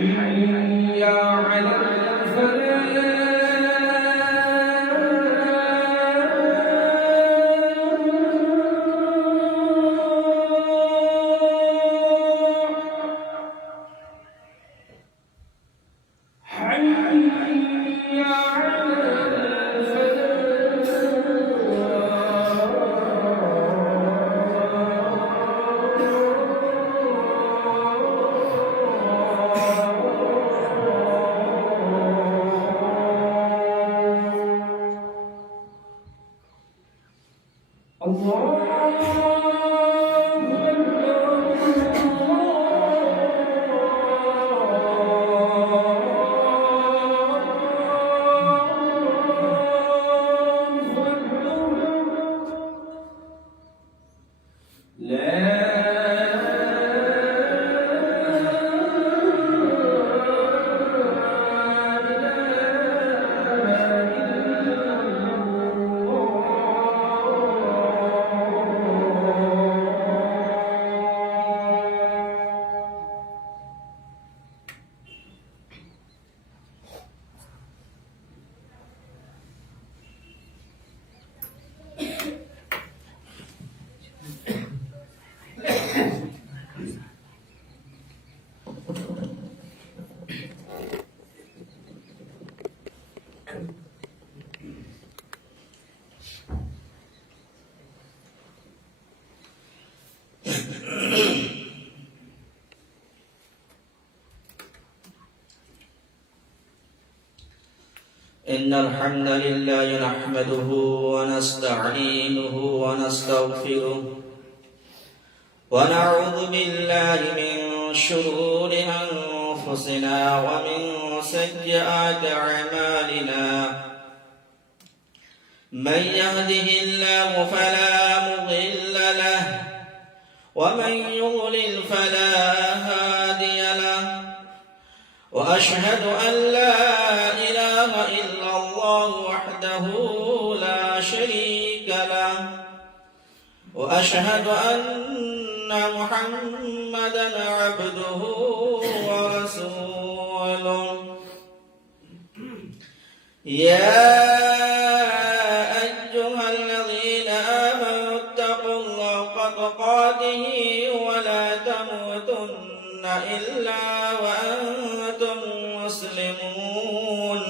حي على الفلاح. إن الحمد لله نحمده ونستعينه ونستغفره ونعوذ بالله من شرور أنفسنا ومن سيئات أعمالنا من يهده الله فلا مضل له ومن يضلل فلا هادي له وأشهد أن لا إله إلا الله وحده لا شريك له وأشهد أن محمدا عبده ورسوله يا أيها الذين آمنوا اتقوا الله حق تقاته ولا تموتن إلا وأنتم مسلمون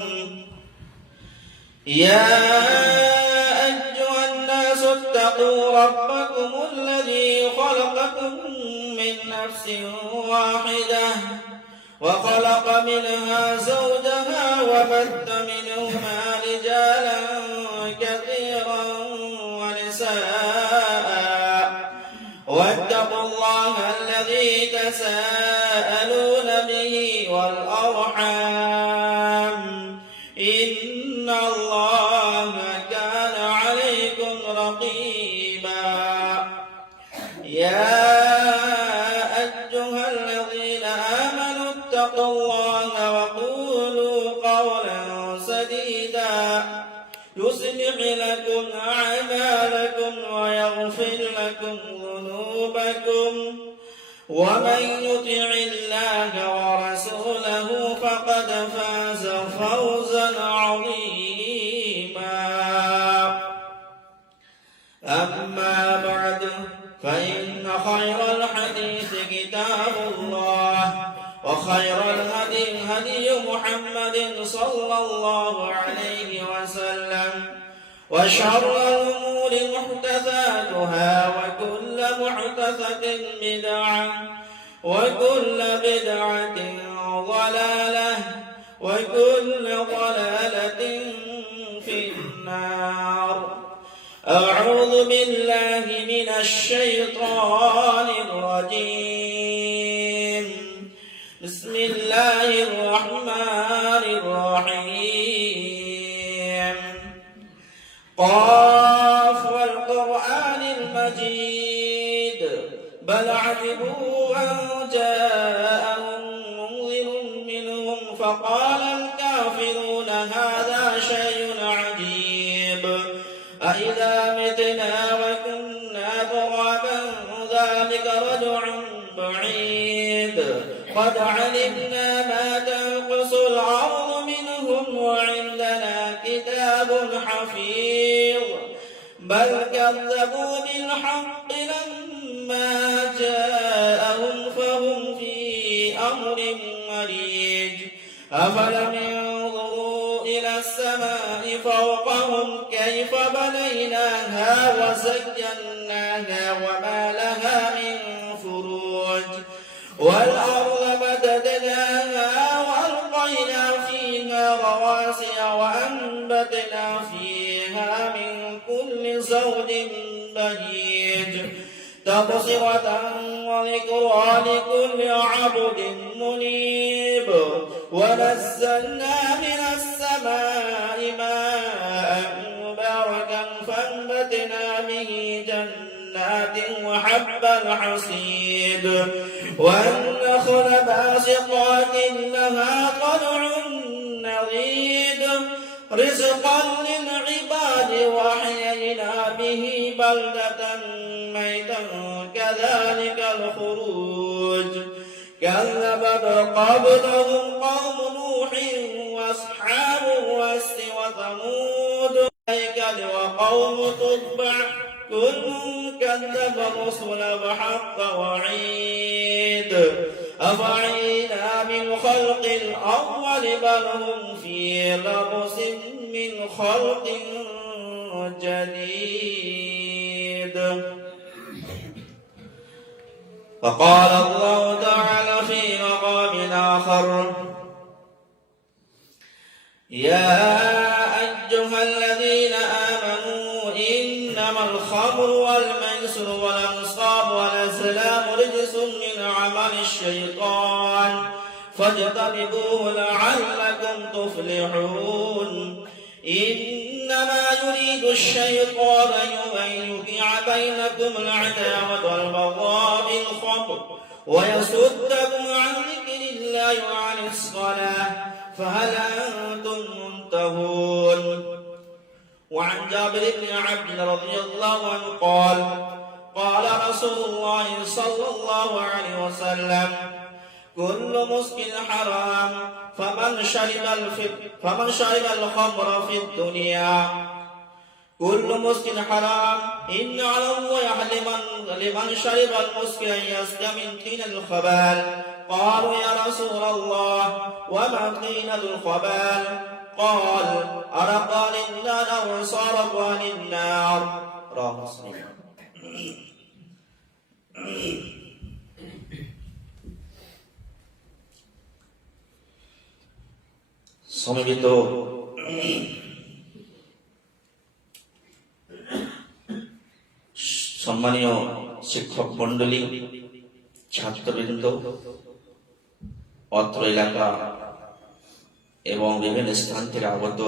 يا أيها الناس اتقوا ربكم الذي خلقكم من نفس واحدة وخلق منها زوجها وبث منهما رجالا كثيرا ونساء واتقوا الله الذي تساءلون به والأرحام إن الله كان عليكم رقيبا يا أيها الذين آمنوا اتقوا الله وقولوا قولا سديدا يصلح لكم أعمالكم ويغفر لكم ذنوبكم ومن يطع الله ورسوله فقد فاز فوزا عظيما أما بعد فإن خير الحديث كتاب الله وخير الهدي هدي محمد صلى الله عليه وسلم وشر الأمور محدثاتها وكل محدثة بدعة وكل بدعة ضلالة وكل ضلالة في النار أعوذ بالله من الشيطان الرجيم بسم الله الرحمن الرحيم قاف والقرآن المجيد بل عجبوا أن جاءهم منذر منهم فقال الكافرون هذا شيء عجيب أإذا متنا وكنا ترابا ذلك رجع بعيد قد علمنا ما تنقص الأرض منهم وعندنا كتاب حفيظ بل كذبوا بالحق لما جاءهم فهم في أمر مريج أفلم ينظروا إلى السماء فوقهم كيف بنيناها وزيناها وما لها من فروج والأرض مددناها وألقينا فيها رواسي وأنبتنا فيها من كل زوج بهيج تبصرة وذكرى لكل عبد منيب ونزلنا من السماء ماء مباركا فانبتنا به جنات وحب الحصيد والنخل باسقات لها طلع نضيد رزقا للعباد وأحيينا به بلدة ميتا كذلك الخروج كذبت قبلهم قوم نوح وأصحاب الرس وثمود وقوم تبع كل كذب الرسل بحق وعيد أفعينا بالخلق الأول بل هم في لبس من خلق جديد فقال الله تعالى في مقام آخر يا أيها الذين آمنوا إنما الخمر والميسر والأنصاب والأزلام رجس من عمل الشيطان فاجتنبوه لعلكم تفلحون إنما يريد الشيطان أن يوقع بينكم العداوة والبغضاء بالخمر ويصدكم عن ذكر الله وعن الصلاة فهل أنتم منتهون وعن جابر بن عبد رضي الله عنه قال قال رسول الله صلى الله عليه وسلم كل مسكر حرام فمن شرب الخمر في الدنيا كل مسكر حرام إن على الله لمن شرب المسكر أن يسقى من طين الخبال قالوا يا رسول الله وما طين الخبال قال أرق للنار أو صارق للنار رواه مسلم সমবেত সম্মানীয় শিক্ষক মণ্ডলী ছাত্রবৃন্দ অত্র এলাকা এবং বিভিন্ন স্থান থেকে আগত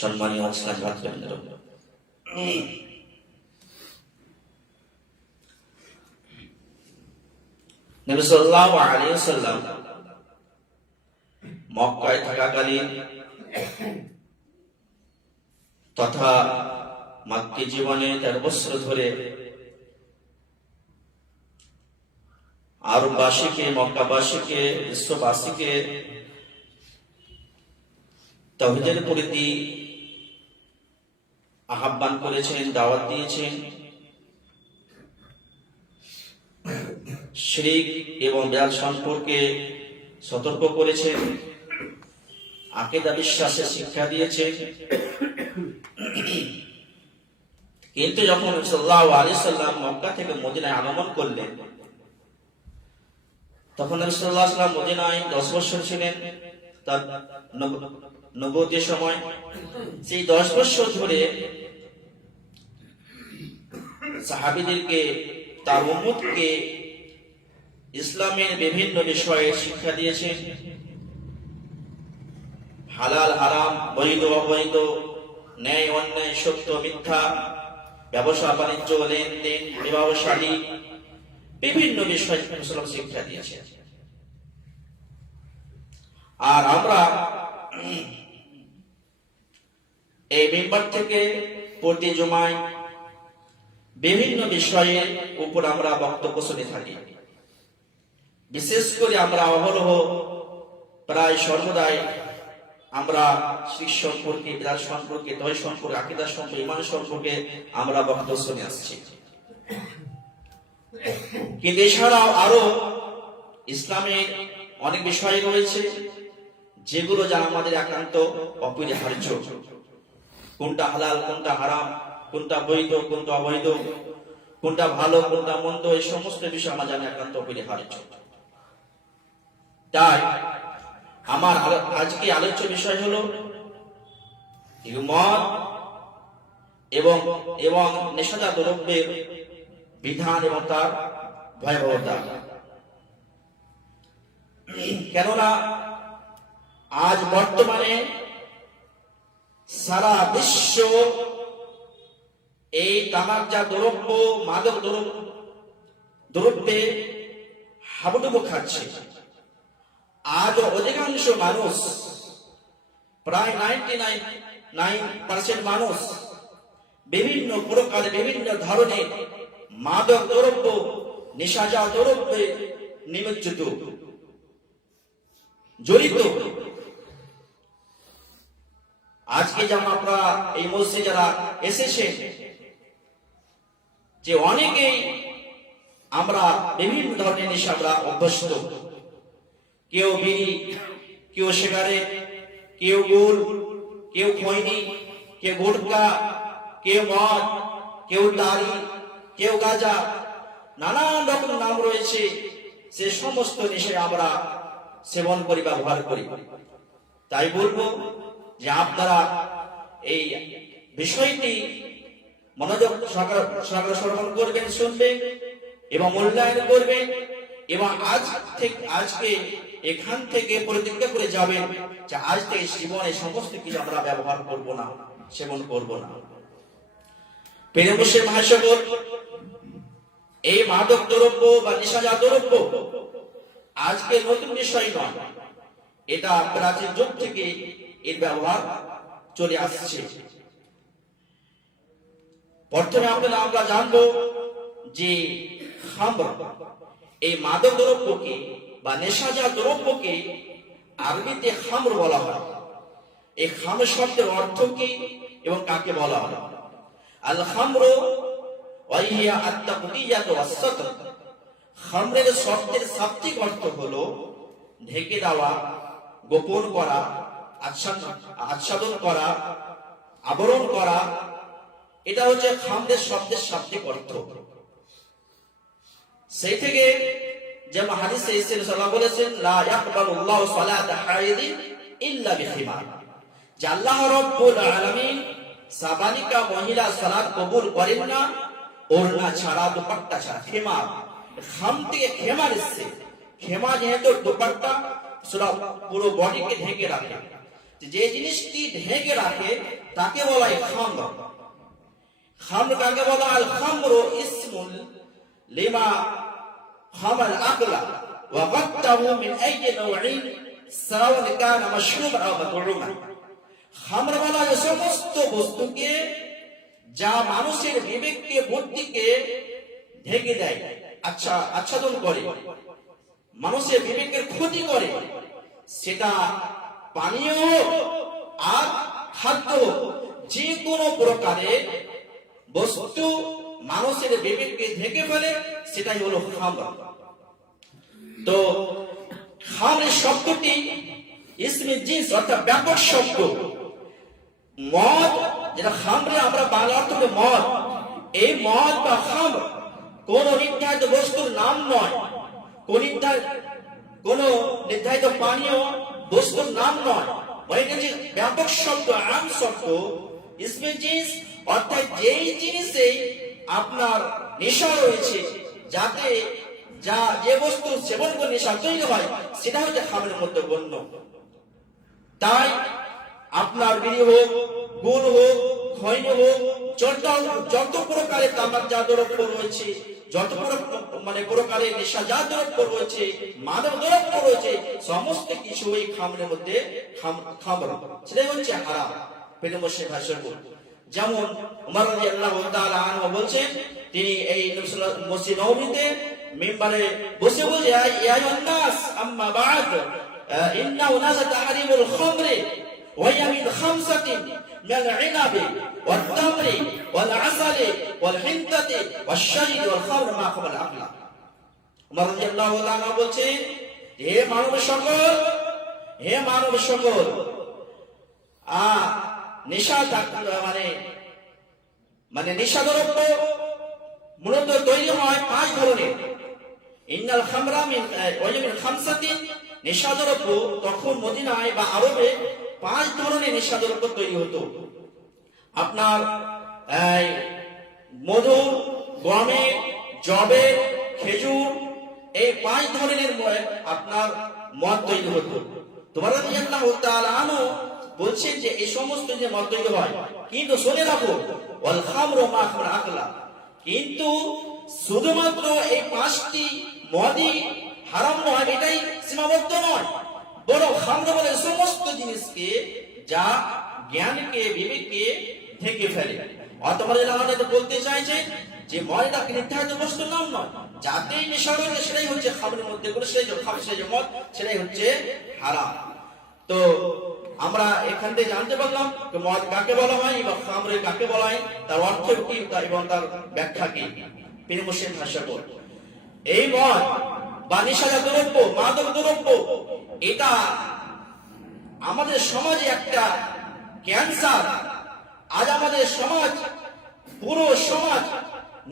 সম্মানীয় ইসলাম ভাতৃবৃন্দ নবী সাল্লাল্লাহু আলাইহি ওয়াসাল্লাম মক্কায় থাকাকালীন তথা মক্কি জীবনে 13 বছর ধরে আরববাসীকে মক্কাবাসীকে বিশ্ববাসীকে তাওহীদের প্রতি আহ্বান করেছেন দাওয়াত দিয়েছেন শিরক এবং বিদআত সম্পর্কে সতর্ক করেছেন আকীদা বিশ্বাসের শিক্ষা দিয়েছেন কিন্তু যখন সাল্লাল্লাহু আলাইহি সাল্লাম মক্কা থেকে মদিনায় আগমন করলেন তখন নবী সাল্লাল্লাহু আলাইহি সাল্লাম মদিনায় 10 বছর ছিলেন তার নবুয়তের সময় সেই 10 বছর ধরে সাহাবীদেরকে তার উম্মতকে ইসলামের বিভিন্ন বিষয়ে শিক্ষা দিয়েছেন হালাল হারাম বৈধ অবৈধ ন্যায় অন্যায় সত্য মিথ্যা ব্যবসা বাণিজ্য লেনদেন বিবাহ শাদী বিভিন্ন বিষয়ে ইসলাম শিক্ষা দিয়েছেন আর আমরা এই মিম্বার থেকে প্রতি জুমায় বিভিন্ন বিষয়ের উপর আমরা বক্তব্য শুনে থাকি বিশেষ করে আমরা অহরহ প্রায় সর্বদাই আমরা শিখ সম্পর্কে, বিরাট সম্পর্কে, দয় সম্পর্কে, আকীদা সম্পর্কে, ঈমান সম্পর্কে আমরা বক্তব্য শুনে আসছি। কিন্তু এছাড়াও আরো ইসলামের অনেক বিষয় রয়েছে যেগুলো যা আমাদের একান্ত অপরিহার্য। কোনটা হালাল, কোনটা হারাম, কোনটা বৈধ, কোনটা অবৈধ, কোনটা ভালো, কোনটা মন্দ, এই সমস্ত বিষয় আমরা জানি একান্ত অপরিহার্য। তাই আমার আজকে আলোচ্য বিষয় হলো মদ এবং নেশাজাত দ্রব্যের বিধান এবং তার ভয়াবহতা। কেননা আজ বর্তমানে সারা বিশ্ব এই তামাকজাত দ্রব্য, মাদক দ্রব্যে হাবুডুবু খাচ্ছে। আজ অধিকাংশ মানুষ, প্রায় 99% মানুষ বিভিন্ন প্রকারে, বিভিন্ন ধরনের মাদক দ্রব্য, নেশাজাত দ্রব্যে নিমজ্জিত, জড়িত। আজকে যেমন আপনারা এই মসজিদে যারা এসেছেন, যে অনেকেই আমরা বিভিন্ন ধরনের নেশা আমরা অভ্যস্ত। কেউ বিড়ি, কেউ সিগারেট, কেউ গুল, কেউ খৈনি, কেউ গুটকা, কেউ মদ, কেউ তারি, কেউ গাঁজা, নানান রকম নাম রয়েছে। সে সমস্ত নেশা আমরা সেবন করি, ব্যবহার করি। তাই বলবো যে আপনারা এই বিষয়টি মনোযোগ সহকারে শ্রবণ করবেন, শুনবেন এবং মূল্যায়ন করবেন, এবং আজকে এখান থেকে প্রতিজ্ঞা করে যাবেন যে আজ থেকে জীবনে সমস্ত কিছু আমরা ব্যবহার করব না, সেবন করব না। প্রিয় মুসলিম ভাইসকল, এই মাদক দ্রব্য বা নেশাজাত দ্রব্য আজকে নতুন বিষয় নয়, এটা প্রাচীন যুগ থেকে এর ব্যবহার চলে আসছে। প্রথমে আমরা জানবো যে খামর, এই মাদক দ্রব্যকে বা নেশাজাত দ্রব্যকে আরবিতে খামর বলা হয়। এই খামর শব্দের অর্থ কি এবং কাকে বলা হয়? আল খামরু ওয়া হিয়া আত-তাকদিয়াতু ওয়াস-সাতর। খামরের শব্দের শাব্দিক অর্থ হলো ঢেকে দেওয়া, গোপন করা, আচ্ছাদন করা, আবরণ করা। এটা হচ্ছে খামরের শব্দের শাব্দিক অর্থ। সেই থেকে যেমন হাদিসে রাসূলুল্লাহ বলেছেন, লা ইয়াকবালুল্লাহু সালাতা হাইদিন ইল্লা বিখিমার, যে আল্লাহ রাব্বুল আলামিন সাবালিকা মহিলা সালাত কবুল করেন না ওড়না ছাড়া, দুপাট্টা ছাড়া। খেমার, খাম থেকে খেমার এসেছে। খেমা যেহেতু দুপাট্টা পুরো বডিকে ঢেকে রাখে, যে জিনিসটি ঢেকে রাখে তাকে বলা হয় খামর। খামর কাকে বলা? আল খামরু ইসমুল লিমা খামাল আকলা ওয়া গাত্তাহু মিন আইয়ি নাওইন সাওয়ান কানা মাশরুবা আও মাতউমা। খামর বলা হয় সমস্ত বস্তুকে যা মানুষের বিবেককে, বুদ্ধিকে ঢেকে দেয়, আচ্ছাদন করে, মানুষের বিবেকের ক্ষতি করে। সেটা পানীয় আর খাদ্য, যে কোনো প্রকারে বস্তু মানুষের বিবেককে ঢেকে ফেলে, সেটাই হলো খামর। তো খামরের শব্দটি ইসমে জিনস অর্থাৎ ব্যাপক শব্দ। মদ, যেটা খামরে আমরা বাংলা অর্থ হলো মদ, এই মদ বা খামর কোন নির্ধারিত বস্তুর নাম নয়, কোন নির্ধারিত পানীয় বস্তুর নাম নয়। ব্যাপক শব্দ, আম শব্দ, ইসমে জিনস অর্থাৎ যেই জিনিসে আপনার নেশা রয়েছে, যাতে যে বস্তু সেবন করে নেশা তৈরি হয়, সেটা হচ্ছে খামরের মধ্যে গণ্য। তাই আপনার বিড়ি হোক, গুল হোক, খৈনি হোক, যত প্রকারের তামাকজাত দ্রব্য রয়েছে, যত প্রকারের নেশাজাত দ্রব্য রয়েছে, মাদক দ্রব্য রয়েছে, সমস্ত কিছু এই খামরের মধ্যে খামর, সেটাই হচ্ছে হারাম। প্রিয় মুসলিম ভাইসকল, যেমন ওমর রাদিয়াল্লাহু তাআলা আনহু বলছেন, তিনি এই মসজিদ নববীতে মিম্বারে বসে বলে ইয়া আইয়ুহান নাস আম্মা বা'দ ইন্নাহু নাযা তাহরিমুল খামরি ওয়া হিয়া মিন খামসাতিন মিনাল ইনাবি ওয়াত তামরি ওয়াল আসালি ওয়াল হিনতাতি ওয়াশ শারিদ ওয়াল খামর মা খাবাল আকলা। ওমর রাদিয়াল্লাহু তাআলা বলছেন, হে মানব সকল, নেশা মানে নেশাদ্রব্য মূলত তৈরি হয় 5 ধরনের। ইন্নাল খামরা মিন খামসাতিন, নেশাদ্রব্য তখন মদিনায় বা আরবে 5 ধরনের নেশাদ্রব্য তৈরি হতো। আপনার মধু, গমে, জবে, খেজুর, এই 5 ধরনের আপনার মদ তৈরি হতো। তোমার রাদিয়াল্লাহু তাআলা আনহু বলছেন যে এই সমস্ত যে মদ তৈরি হয়, কিন্তু শুনে রাখো ওয়াল খামরু মা খাবাল আকলা, কিন্তু শুধুমাত্র এই 5টি মদই হারাম নয়, এটাই সীমাবদ্ধ নয়, বরং খামর বলে সমস্ত জিনিসকে যা জ্ঞানকে বিবেককে ঢেকে ফেলে। অতঃপর আমাদের বলতে চাইছে যে মদটা নির্ধারিত বস্তুর নাম নয়, যাতেই নেশা রয়েছে সেটাই হচ্ছে খামরের মধ্যে করে, সেই মদ সেটাই হচ্ছে হারাম। তো আমরা এখান থেকে জানতে পারলাম যে মদ কাকে বলা হয় এবং খামর কাকে বলা হয়, তার অর্থ কি এবং তার ব্যাখ্যা কি। প্রিয় মুসলিম ভাইসকল, এই মদ বা নেশাজাত দ্রব্য, মাদক দ্রব্য, এটা আমাদের সমাজে একটা ক্যান্সার। আজ আমাদের সমাজ, পুরো সমাজ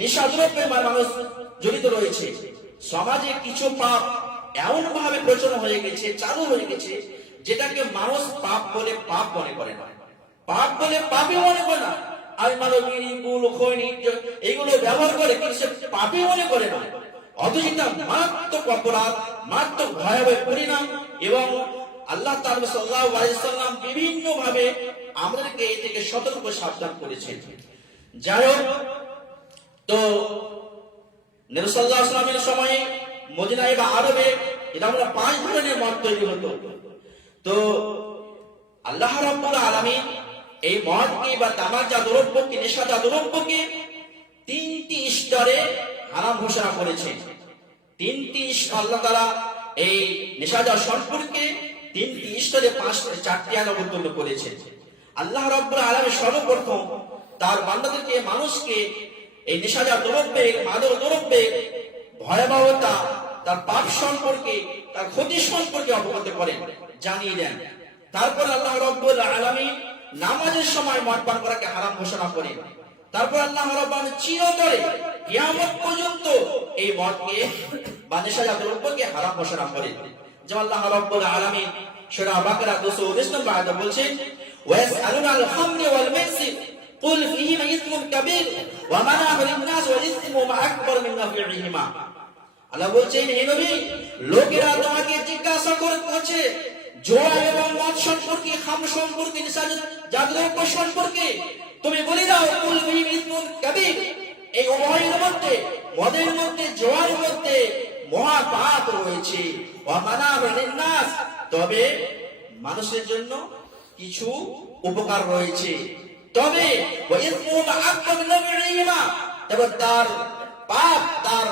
নেশাদ্রব্যে মানুষ জড়িত রয়েছে। সমাজে কিছু পাপ এমন ভাবে প্রচলন হয়ে গেছে, চালু হয়ে গেছে, যেটাকে মানুষ পাপ বলে পাপ মনে করে না, পাপ বলে পাপই মনে করে না। আমি মানবী গুল খৈনিক এইগুলো ব্যবহার করে, কিন্তু সে পাপই মনে করে না, অথচ এটা মারাত্মক অপরাধ, মারাত্মক ভয়াবহ পরিণাম। এবং আল্লাহ তাআলা সাল্লাল্লাহু আলাইহি ওয়াসাল্লাম বিভিন্ন ভাবে আমাদেরকে এই থেকে সতর্ক সাবধান করেছেন। যাই হোক, তো নবী সাল্লাল্লাহু আলাইহি ওয়াসাল্লামের সময়ে মদিনায় বা আরবে এটা আমরা 5 ধরনের মদ তৈরি হতো। তো আল্লাহ রাব্বুল আলামিন এই মদকে বা তামাকজাত দ্রব্যকে, নেশাজাত দ্রব্যকে 3টি স্তরে হারাম ঘোষণা করেছেন। 3টি আল্লাহ তাআলা এই নেশাজাত সম্পর্কে 3টি স্তরে 4টি আইন অবতীর্ণ করেছেন। আল্লাহ রাব্বুল আলামিন সর্বপ্রথম তার বান্দাদেরকে, মানুষকে এই নেশাজাত দ্রব্যের, মাদক দ্রব্যের ভয়াবহতা, তার পাপ সম্পর্কে, তার ক্ষতি সম্পর্কে অবগত করেন, জানিয়ে দেন। তারপর আল্লাহ রাব্বুল আলামিন নামাজের সময় মদ পান করাকে হারাম ঘোষণা করেন। তারপর আল্লাহ রাব্বুল আলামিন চিরতরে কিয়ামত পর্যন্ত এই মদকে বা নেশাজাত দ্রব্যকে হারাম ঘোষণা করেন। যেমন আল্লাহ রাব্বুল আলামিন সূরা বাকারা 219 নম্বর আয়াতে বলছেন, ওয়াসআলুনা আল খামরি ওয়াল মাইসির কুল ফীহিমা ইসমুন কাবীর ওয়া মানাফিউ লিন-নাস ওয়াল ইসমুহুমা আকবার মিন নাফিহিমা। আল্লাহ বলছেন, হে নবী, লোকেরা তোমাকে জিজ্ঞাসা করছে জুয়া এবং মদ সম্পর্কে, খামর সম্পর্কে, নেশাজাত দ্রব্য সম্পর্কে। তুমি বলে দাও, কুল ফীহিমা ইসমুন কাবীর, এই উভয়ের মধ্যে, মদের মধ্যে, জুয়ার মধ্যে মহা পাপ রয়েছে। ওয়া মানাফিউ লিন-নাস, তবে মানুষের জন্য কিছু উপকার রয়েছে। তবে ওয়া ইসমুহুমা আকবার মিন নাফিহিমা, তবে তার পাপ, তার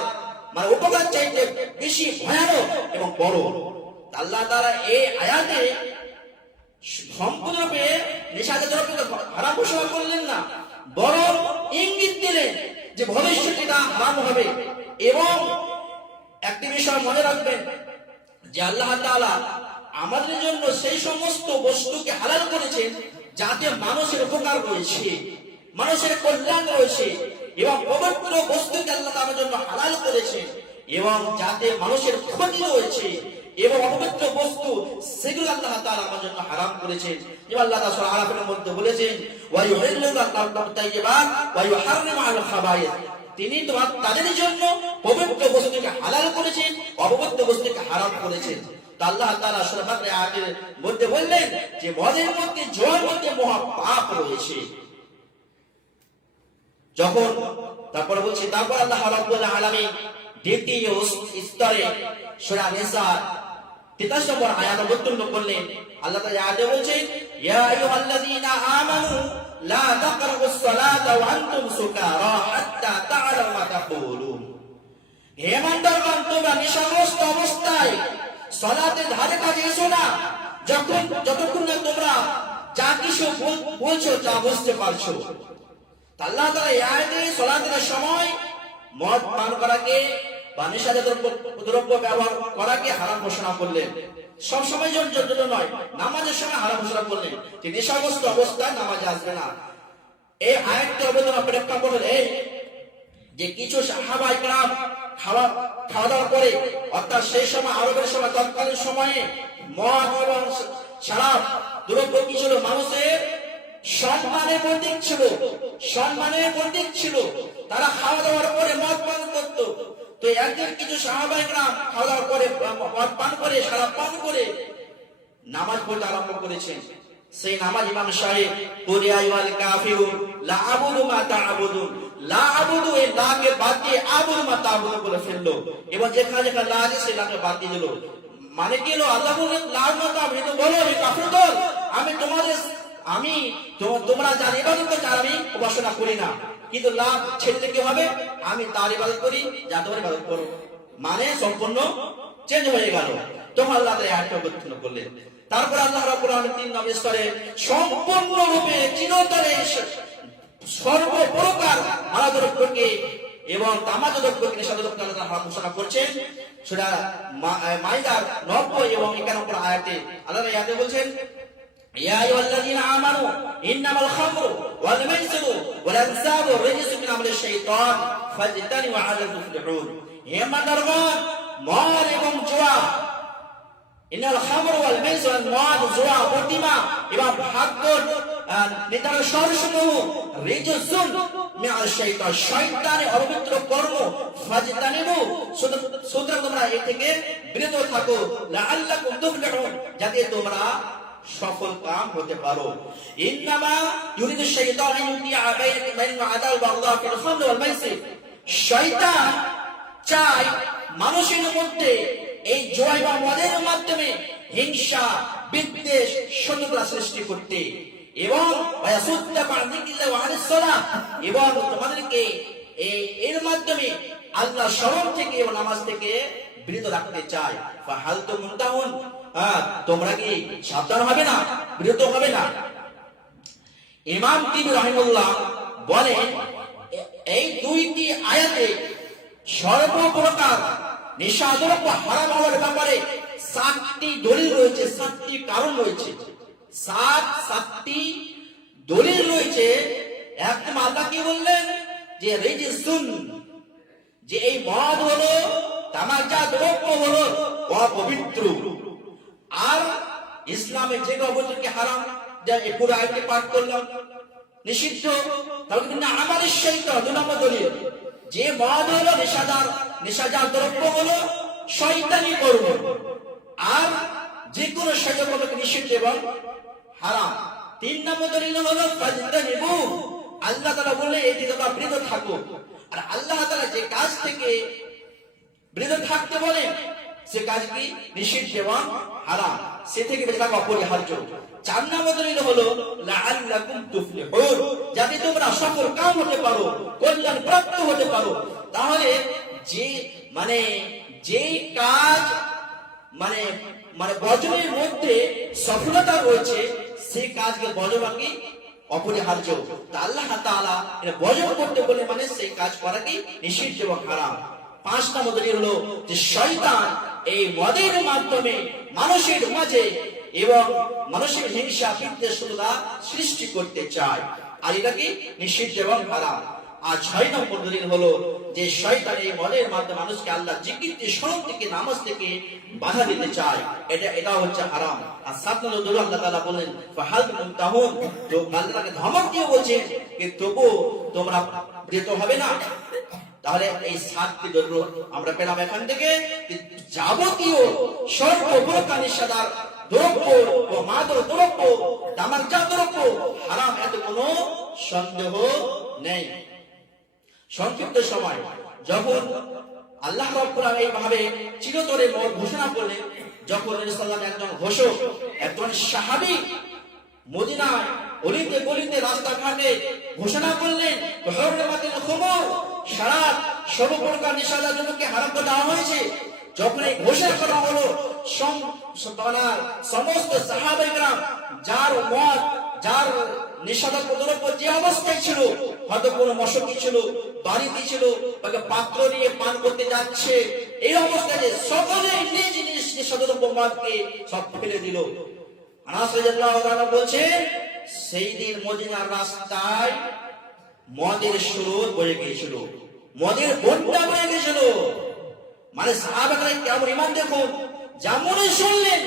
মানে উপকার চাইতে বেশি ভয়ানক এবং বড়। আল্লাহ তাআলা এই আয়াতে সম্পূর্ণরূপে নেশাজাত দ্রব্যকে হারাম ঘোষণা করলেন না, বরং ইঙ্গিত দিলেন যে ভবিষ্যতে এটা হারাম হবে। এবং একটি বিষয় মনে রাখবেন যে আল্লাহ তাআলা আমাদের জন্য সেই সমস্ত বস্তুকে হালাল করেছেন যাতে মানুষের উপকার রয়েছে, মানুষের কল্যাণ রয়েছে, এবং পবিত্র বস্তুকে আল্লাহ তাআলার জন্য হালাল করেছেন এবং যাতে মানুষের ক্ষতি রয়েছে, এবং অপবিত্র বস্তু সেগুলো আল্লাহ তাআলা আমাদের জন্য হারাম করেছেন। যেমন আল্লাহ তাআলা সূরা আরাফের মধ্যে বলেছেন, ওয়া ইউহিল্লু লাকুম তাইয়্যিবাত ওয়া ইউহাররিমু আল খাবায়েস, তিনি তাদের জন্য পবিত্র বস্তুকে হালাল করেছেন, অপবিত্র বস্তুকে হারাম করেছেন। আল্লাহ তাআলা সূরা বাকরা আয়াতের মধ্যে বললেন যে মদের মধ্যে, জুয়ার মধ্যে মহা পাপ রয়েছে। যখন তারপর বলছি, তারপর আল্লাহ রাব্বুল আলামিন দ্বিতীয় স্তরে সূরা নিসা 23 নম্বর আয়াত অবতীর্ণ করলেন। আল্লাহ তাআলা আয়াতে বলছেন, ইয়া আইয়ুহাল্লাযীনা আমানু লা তাকরাবুস সালাতা ওয়া আনতুম সুকারা হাত্তা তা'লামু মা তাকুলুন। হে ঈমানদার তোমরা নেশাগ্রস্ত অবস্থায় সালাতের ধারে কাছে এসো না, যতক্ষণ না তোমরা যা কিছু বলছো তা বুঝতে পারছো। আল্লাহ তাআলা এই আয়াতে সালাতের সময় মদ পান করাকে বা নেশাজাত দ্রব্য ব্যবহার করাকে হারাম ঘোষণা করলেন। সব সময় জন্য নয়, নামাজের সময় হারাম ঘোষণা করলেন যে নেশাগ্রস্ত অবস্থায় নামাজে আসবে না। এই আয়াতটি অবদান প্রেক্ষাপটে এই যে কিছু সাহাবায়ে কেরাম খাওয়া দাওয়া করে, অর্থাৎ সেই সময় আরবের সময় তৎকালীন সময়ে মদ এবং শরাব দ্রব্য কি ছিল? মানুষের সম্মানের প্রতীক ছিল, সম্মানের প্রতীক ছিল। তারা খাওয়া দাওয়ার পরে মদ পান করত। তো একদিন কিছু সাহাবায়ে কেরাম খাওয়া দাওয়ার পরে মদ পান করে, শরাব পান করে নামাজ পড়তে আরম্ভ করেছেন। সেই নামাজ ইমাম সাহেব কুল ইয়া আইয়ুহাল কাফিরুন লা আবুদু মা তা'বুদুন, লা আবুদু এই লাকে বাদ দিয়ে আবুদু মা তা'বুদু বলে ফেললো, এবং যেখানে যেখানে লা আছে সেই লাকে বাদ দিয়ে দিল। মানে কি হলো? আল্লাহ বলেন লা মা তা'বুদু, বলো হে কাফির দল, তোমরা যার ইবাদত করছো আমি উপাসনা করি না, কিন্তু লা ছেড়ে কি হবে? আমি তার ইবাদত করি, যা তোমার ইবাদত করো। মানে সম্পূর্ণ চেঞ্জ হয়ে গেল। তখন আল্লাহ তাআলা আয়াতটা অবতীর্ণ করলেন। তারপর আল্লাহ রাব্বুল আলামিন 3 নম্বর স্তরে সম্পূর্ণরূপে চিরতরে সর্বপ্রকার মাদকদ্রব্যকে এবং তামাকদ্রব্যকে নেশাদ্রব্যকে আল্লাহ হারাম ঘোষণা করছেন। সূরা মাইদার 90 এবং 91 নম্বর আয়াতে আল্লাহ আয়াতে বলছেন, ইয়া আইয়ুহাল্লাযীনা আমানু ইন্নামাল খামরু ওয়াল মাইসিরু ওয়াল আনসাবু রিজসুম মিন আমালিশ শাইতান ফাজতানিবু লাআল্লাকুম তুফলিহুন। হে ঈমানদারগণ, মদ এবং জুয়া, ইন্নাল খামরু ওয়াল মাইসিরু, মদ, জুয়া, প্রতিমা এবং ভাগ্য নিদর্শনসমূহ রিজসুম মিন আমালিশ শাইতান, শয়তানের অপবিত্র কর্ম। ফাজতানিবু, সুতরাং তোমরা এ থেকে বিরত থাকো। লাআল্লাকুম তুফলিহুন, যাতে তোমরা সফল কাম হতে পারো। ইন্নামা ইউরিদু শাইতান আন ইউকিআ বাইনাকুম আদাওয়াত ওয়াল্লাহ ফিল খামর ওয়াল মাইসির, শয়তান চায় মানুষের মধ্যে এই জুয়া বা মদের মাধ্যমে হিংসা, বিদ্বেষ, শত্রুতা সৃষ্টি করতে, এবং ওয়াসুদ্দা আন যিকরিল্লাহি ওয়া আনিস সালাহ, এবং তোমাদেরকে এর মাধ্যমে আল্লাহ স্মরণ থেকে এবং নামাজ থেকে বিরত রাখতে চায়। ফাহাল তুমতাহুন, তোমরা কি সাবধান হবে না, বিরত হবে না? ইমাম তিবি রাহিমাহুল্লাহ বলেন, এই দুইটি আয়াতে সর্বপ্রকার নেশাদ্রব্য হারাম হওয়ার ব্যাপারে 7টি দলিল রয়েছে, 7টি কারণ রয়েছে, 7টি দলিল রয়েছে। একদম আল্লাহ কি বললেন যে রিজসুন, যে এই মদ হলো, তামাকজাত দ্রব্য হলো অপবিত্র। আর ইসলামে যে অবৈধকে হারাম, যা এই পুরো আয়াতটি পাঠ করলাম, নিষিদ্ধ। তাহলে কিন্তু আমালিশ শাইতান 2 নম্বর দলিল, যে মদ হলো নেশাজাত দ্রব্য হলো শয়তানি কর্ম, আর যে কোনো শয়তানি কর্মকে নিষিদ্ধ এবং হারাম। 3 নম্বর দলিল হলো ফাজতানিবু, আল্লাহ তাআলা বলে এই থেকে তোমরা বিরত থাকো। আর আল্লাহ তাআলা যে কাজ থেকে বিরত থাকতে বলেন সে কাজ কি? নিষিদ্ধ এবং হারাম, সে থেকে বেঁচে থাকা অপরিহার্য। 4 নম্বর দলিল হলো লাআল্লাকুম তুফলিহুন, যাতে তোমরা সফল কাম হতে পারো, কল্যাণ প্রাপ্ত হতে পারো। তাহলে যে কাজ বর্জনের মধ্যে সফলতা রয়েছে, সেই কাজকে বর্জন কি অপরিহার্য। তা আল্লাহ তাআলা এটা বর্জন করতে বলে মানে সেই কাজ করা কি নিষিদ্ধ এবং হারাম। 5 নম্বর দলিল হলো যে শয়তান এই মদের মাধ্যমে মানুষের মাঝে এবং মানুষের হিংসা, বিদ্বেষ, শত্রুতা সৃষ্টি করতে চায়, আর এটা কি নিষিদ্ধ এবং হারাম। আর 6 নম্বর দলিল হলো যে শয়তান এই মদের মাধ্যমে মানুষকে আল্লাহ জিকিরতে, স্মরণ থেকে, নামাজ থেকে বাধা দিতে চায়, এটা হচ্ছে হারাম। আর 7 নম্বর দলিল আল্লাহ তাআলা বলেন ফাহাল তুমতাহুন, তো আল্লাহকে ধমক দিয়ে বলছেন যে তবু তোমরা বিরত হবে না। তাহলে এই 7টি দলিল আমরা পেলাম এখান থেকে, যাবতীয় সর্বপ্রকার নেশাদার দ্রব্য ও মাদক দ্রব্য, তামাকজাত দ্রব্য হারাম, এত কোনো সন্দেহ নেই। সংক্ষিপ্ত সময় যখন আল্লাহ রাব্বুল আলামিন এইভাবে চিরতরে মদ ঘোষণা করলেন, যখন নবী সাল্লাল্লাহু আলাইহি ওয়াসাল্লাম একজন ঘোষক, একজন সাহাবী মদিনায় অলিতে গলিতে রাস্তাঘাটে ঘোষণা করলেন হুরমাতুল খুমর, শরাব সর্বপ্রকার নেশাদারকে হারাম করে দেওয়া হয়েছে। যখন এই ঘোষণা করা হলো, সমস্ত সাহাবায়ে কেরাম যার মত, যার নেশাদার দ্রব্য যে অবস্থায় ছিল, হয়তো কোনো মশকি ছিল, বাড়িতে ছিল, তাকে পাত্র নিয়ে পান করতে যাচ্ছে, এই অবস্থায় সকলে নিজ নিজ নেশাদার দ্রব্যকে সব ফেলে দিল। আনাস রাদিয়াল্লাহু তাআলা বলছেন, সেই দিন মদিনার রাস্তায় মদের স্রোত বয়ে গিয়েছিল, মদের বন্যা বয়ে গিয়েছিল। মানে সাহাবারা কেমন ঈমান দেখুন, যেমনই শুনলেন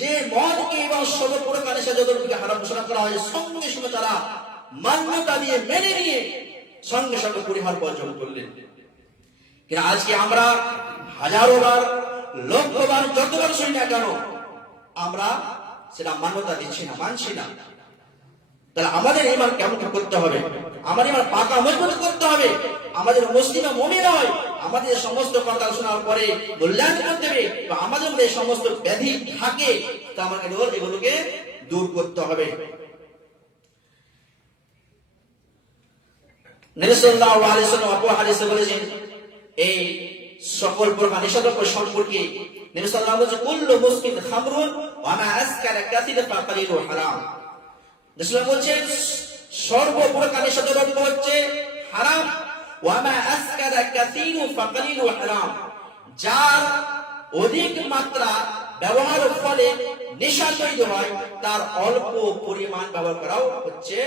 যে মদকে এবং সর্বপ্রকার নেশাদ্রব্যকে হারাম ঘোষণা করা হয়েছে, সঙ্গে সঙ্গে তারা মান্যতা দিয়ে মেনে নিয়ে সঙ্গে সঙ্গে পরিহার বর্জন করলেন। কিন্তু আজকে আমরা হাজারো বার, লক্ষবার, যতবার শুনি না কেন, আমরা সেটা মান্যতা দিচ্ছি না, মানছি না। তাহলে আমাদের ঈমান কেমন করতে হবে? আমাদের ঈমান পাকা মজবুত করতে হবে। আমাদের মুসলিম মুমিন হয়, আমাদের সমস্ত কথা শোনার পরে মূল্যায়ন করতে হবে, বা আমাদের মধ্যে সমস্ত ব্যাধি থাকে, তা আমাকে এগুলোকে দূর করতে হবে। নবী সাল্লাল্লাহু আলাইহি ওয়াসাল্লাম অপর হাদিসে বলেছেন এই সকল প্রকার নেশাদ্রব্য সম্পর্কে, নবী সাল্লাল্লাহু আলাইহি ওয়াসাল্লাম বলেছেন, কুল্লু মুসকিন খামরুন ওয়া মা আসকারা কাসিরা ফাকালিলু হারাম। রাসূল বলেছেন সর্বপ্রকার নেশাদ্রব্য হচ্ছে হারাম, ওয়া মা আসকারা কাসিরু ফাকালিলু হারাম, যার অধিক মাত্রা ব্যবহারের ফলে নেশা তৈরি হয়, তার অল্প পরিমাণ ব্যবহার করাও হচ্ছে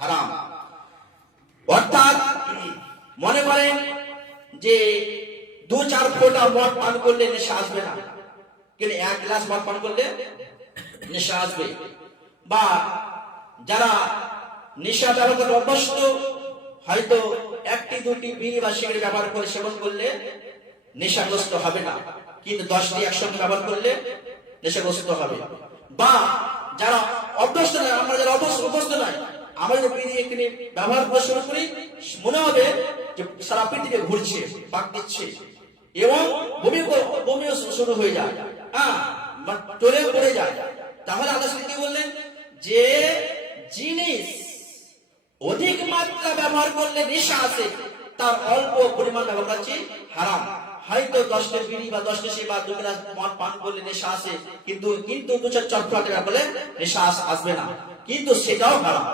হারাম। অর্থাৎ মনে করেন যে 2-4 ফোঁটা মদ পান করলে নেশা আসবে না, কিন্তু 1 গ্লাস মদ পান করলে নেশা আসবে। বা যারা নেশা ব্যবহার অভ্যস্ত, হয়তো 1-2টি বিড়ি বা সিগারেট ব্যবহার করে সেবন করলে নেশাগ্রস্ত হবে না, কিন্তু 10টি একসঙ্গে ব্যবহার করলে নেশাগ্রস্ত হবে। বা যারা অভ্যস্ত নয়, আমরা যারা অভ্যস্ত নয়, আমাদের পৃথিবী কিনে ব্যবহার করা শুরু করি, মনে হবে যে সারা পৃথিবী ঘুরছে, পাক দিচ্ছে, এবং বমিও শুরু হয়ে যায়, টলে পড়ে যায়। তাহলে আল্লাহ কি বললেন, যে জিনিস অধিক মাত্রা ব্যবহার করলে নেশা আসে, তার অল্প পরিমাণ ব্যবহার করছে হারাম। হয়তো 10টা বিড়ি বা 10টা সে বা 2 গ্লাস মদ পান করলে নেশা আসে, কিন্তু 2-4 চটপটা করলে নেশা আসবে না, কিন্তু সেটাও হারাম।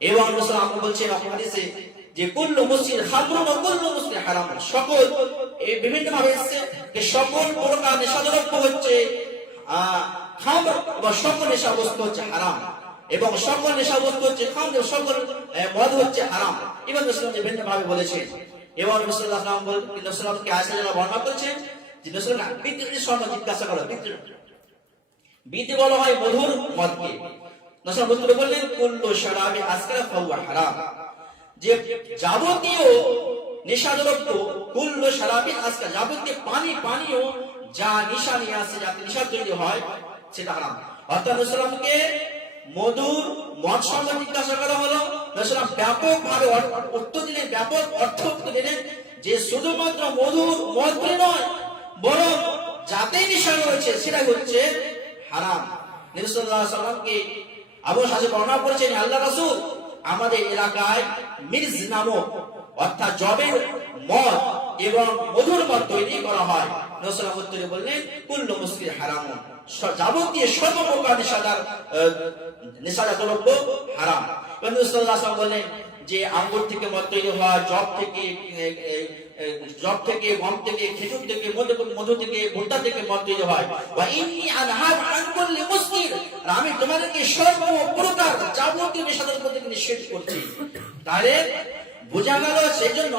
এবং রাসূল বলছেন হাদিসে যে কুল্লু মুসকিন খামরুন ওয়া কুল্লু মুসকিন হারাম, সকল এই বিভিন্ন ভাবে এসেছে যে সকল প্রকার নেশাদ্রব্য হচ্ছে খামর, বা সকল নেশা বস্তু হচ্ছে হারাম, এবং সকল নেশা বস্তু হচ্ছে খামর, সকল মদ হচ্ছে হারাম। এবং রাসূল বিভিন্ন ভাবে বলেছেন। এবং রাসূল সাল্লাল্লাহু আলাইহি ওয়াসাল্লাম রাসূলকে আয়েশা বর্ণনা করেছেন যে রাসূল বিদ্যুতের সম্বন্ধে জিজ্ঞাসা করা, বিদ্যুৎ বলা হয় মধুর মদকে। রাসূল বললেন কুল্লু শারাবি আসকারা ফাহুয়া হারাম, যে যাবতীয় নেশাদ্রব্য, কুল্লু শারাবি আসকারা, যাবতীয় পানীয় যা নেশা নিয়ে আসে, যাতে নেশা তৈরি হয়, সেটা হারাম। অর্থাৎ রাসূলকে মধুর মদ সম্বন্ধে জিজ্ঞাসা করা হলো, রাসূল ব্যাপকভাবে উত্তর দিলেন, ব্যাপক অর্থ দিলেন যে শুধুমাত্র মধুর মদ বলে নয়, বরং যাতে নেশা রয়েছে সেটা হচ্ছে হারাম। নবী সাল্লাল্লাহু আলাইহি ওয়াসাল্লামকে আবু সাজে বর্ণনা করেছেন, আল্লাহ রাসূল আমাদের এলাকায় মির্জ নামক, অর্থাৎ জবের মদ এবং মধুর মদ তৈরি করা হয়। রাসূল উত্তরে বললেন কুল্লু মুসকির হারাম, যাবতীয় সর্বপ্রকার নেশাদার দ্রব্য হারাম। রাসূল সাল্লাল্লাহু আলাইহি ওয়াসাল্লাম বলেন যে আঙ্গুর থেকে মদ তৈরি হয়, জব থেকে, গম থেকে, খেজুর থেকে, মধু থেকে, ভুট্টা থেকে মদ তৈরি হয়। ওয়া ইন্নী আনহা আন কুল্লি মুসকির, আমি তোমাদেরকে সর্বপ্রকার যাবতীয় নেশাদার থেকে নিষেধ করছি। তাহলে বোঝা গেল, সেজন্য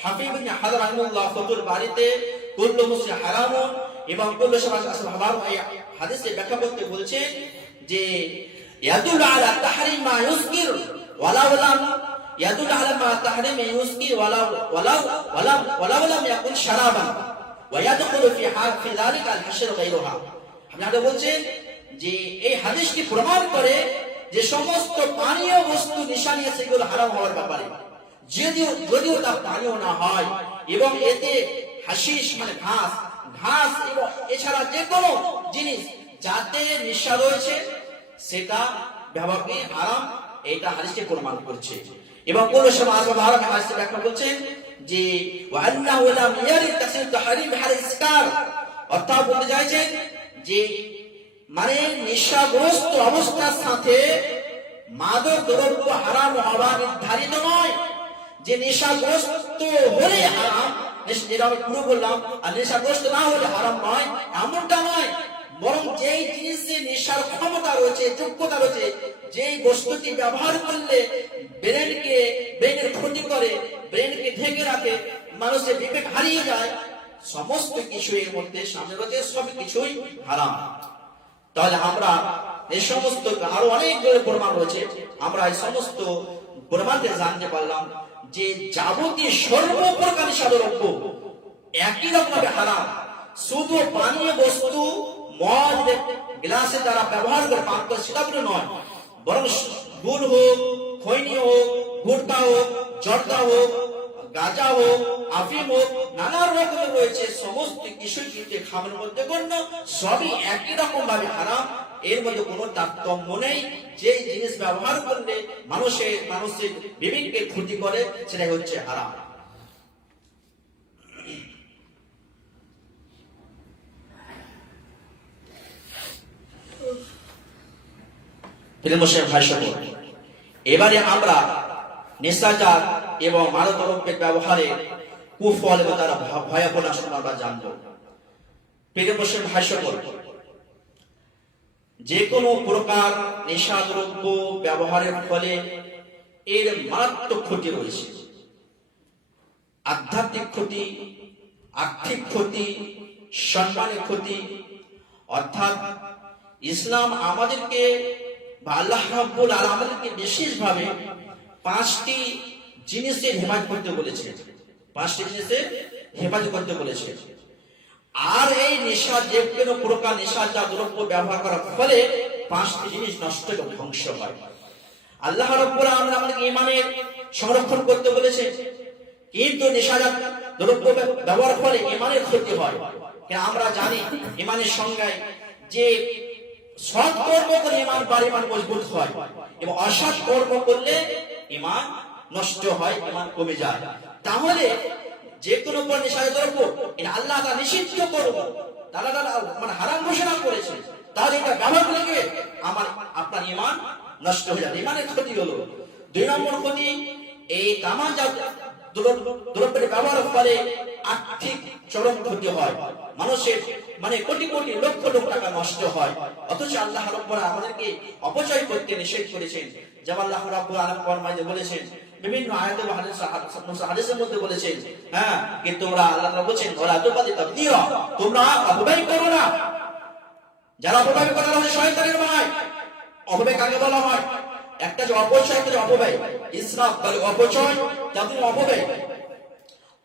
হাফিজ ইবনে হাজার রাহিমাহুল্লাহ ফতুর বাড়িতে কুল্লু মুসকির হারামুন এবং কুল্লু শারআন হারাম, এই হাদিসে ব্যাখ্যা করতে বলছেন যে ইয়াদুল্লু আলা তাহরিম মা ইউসকির ওয়ালাউ লাম ইয়াদুল্লু আলা মা তাহরিম ইউসকির ওয়ালাউ লাম ইয়াকুন শারাবান ওয়া ইয়াদখুলু ফি যালিকা আল হাশর গায়রুহা। আপনারা বলছেন যে এই হাদিসটি প্রমাণ করে যে সমস্ত পানীয় বস্তু নেশা নিয়ে সেগুলো হারাম হওয়ার ব্যাপারে, যদিও তা পানীয় না হয়, এবং এতে হাশিশ মানে ঘাস এবং এছাড়া যে কোনো জিনিস যাতে নেশা রয়েছে সেটা ব্যবহারকে হারাম, এটা হাদিসে প্রমাণ করছে। এবং কোন সময় আরো হাদিসে ব্যাখ্যা করছেন যে ওয়া আন্নাহু লাম ইয়ারিদ তাফসীর তাহরীম হাল ইসকার, অর্থাৎ বলতে চাইছেন যে মানে নেশাগ্রস্ত অবস্থার সাথে মাদক দ্রব্য হারাম হওয়া নির্ধারিত নয়, যে নেশাগ্রস্ত হলে হারাম, যেটা আমি পুরো বললাম, আর নেশাগ্রস্ত না হলে হারাম নয় এমনটা নয়, বরং যেই জিনিসে নেশার ক্ষমতা রয়েছে, যোগ্যতা রয়েছে, যেই বস্তুটি ব্যবহার করলে ব্রেনের ক্ষতি করে, ব্রেনকে ঢেকে রাখে, মানুষের বিবেক হারিয়ে যায়, সমস্ত কিছু এর মধ্যে সামনে রয়েছে, সব কিছুই হারাম। তাহলে আমরা এই সমস্ত আরো অনেকগুলো প্রমাণ রয়েছে, আমরা এই সমস্ত প্রমাণকে জানতে পারলাম যে যাবতীয় সর্বপ্রকার নেশাদ্রব্য একই রকম ভাবে হারাম। শুধু পানীয় বস্তু মদ গ্লাসে দ্বারা ব্যবহার করে পান করে সেটা বলে নয়, বরং গুড় হোক, খৈনি হোক, ভুট্টা হোক, জর্দা হোক, গাঁজা হোক, আফিম হোক, নানা রকমের রয়েছে, সমস্ত কিছুই কিন্তু খামের মধ্যে গণ্য, সবই একই রকম ভাবে হারাম। এর মধ্যে কোনো তারতম্য নেই। যে জিনিস ব্যবহার করলে মানুষের বিবেককে ক্ষতি করে সেটাই হচ্ছে হারাম। এবারে আমরা নেশাজাত এবং মাদক দ্রব্যের ব্যবহারে কুফল এবং তার ভয়াবহ আমরা জানবো। যে কোনো প্রকার নেশাদ্রব্য ব্যবহারের ফলে এর মারাত্মক ক্ষতি রয়েছে, আধ্যাত্মিক ক্ষতি, আর্থিক ক্ষতি, সম্মানের ক্ষতি। অর্থাৎ ইসলাম আমাদেরকে বা আল্লাহ রাব্বুল আলামিন আমাদেরকে বিশেষভাবে 5টি জিনিসের হেফাজত করতে বলেছে, 5টি জিনিসের হেফাজত করতে বলেছে। আর এই নেশা, যে কোনো প্রকার নেশাজাত দ্রব্য ব্যবহার করার ফলে 5টি জিনিস নষ্ট এবং ধ্বংস হয়। আল্লাহ রাব্বুল আলামিন আমাদেরকে ঈমানের সংরক্ষণ করতে বলেছে, কিন্তু নেশাজাত দ্রব্য ব্যবহার ফলে ঈমানের ক্ষতি হয়। কারণ আমরা জানি ঈমানের সংজ্ঞায় যে সৎ কর্ম করে ঈমান বাড়ে, ঈমান মজবুত হয়, এবং অসৎ কর্ম করলে ঈমান নষ্ট হয়, ঈমান কমে যায়। তাহলে যে কোনো নেশাজাত দ্রব্য এটা আল্লাহ তাআলা নিষিদ্ধ করব, তারা মানে হারাম ঘোষণা করেছে, তাহলে এটা ব্যবহার করলে আপনার ঈমান নষ্ট হয়ে যাবে, ঈমানের ক্ষতি হলো। 2 নম্বর ক্ষতি, এই তামাকজাত দ্রব্যের ব্যবহারের ফলে আর্থিক চরম ক্ষতি হয়, মানুষের মানে কোটি কোটি লক্ষ লক্ষ টাকা নষ্ট হয়। অথচ আল্লাহ রাব্বুল আলামিন আমাদেরকে অপচয় করতে নিষেধ করেছেন। যেমন আল্লাহ রাব্বুল আলামিন কোরআনে বলেছেন, বিভিন্ন আয়াতে বা হাদিসের মধ্যে বলেছেন, হ্যাঁ, যে তোমরা আল্লাহ বলেছেন ওলা তুবাদি তাবদিরা, তোমরা অপব্যয় করো না। যারা অপব্যয় করে তারা হচ্ছে শয়তানের ভাই। অপব্যয় কাকে বলা হয়? একটা যে অপচয় করে অপব্যয়, ইসরাফ করে অপচয়, তাদের অপব্যয়।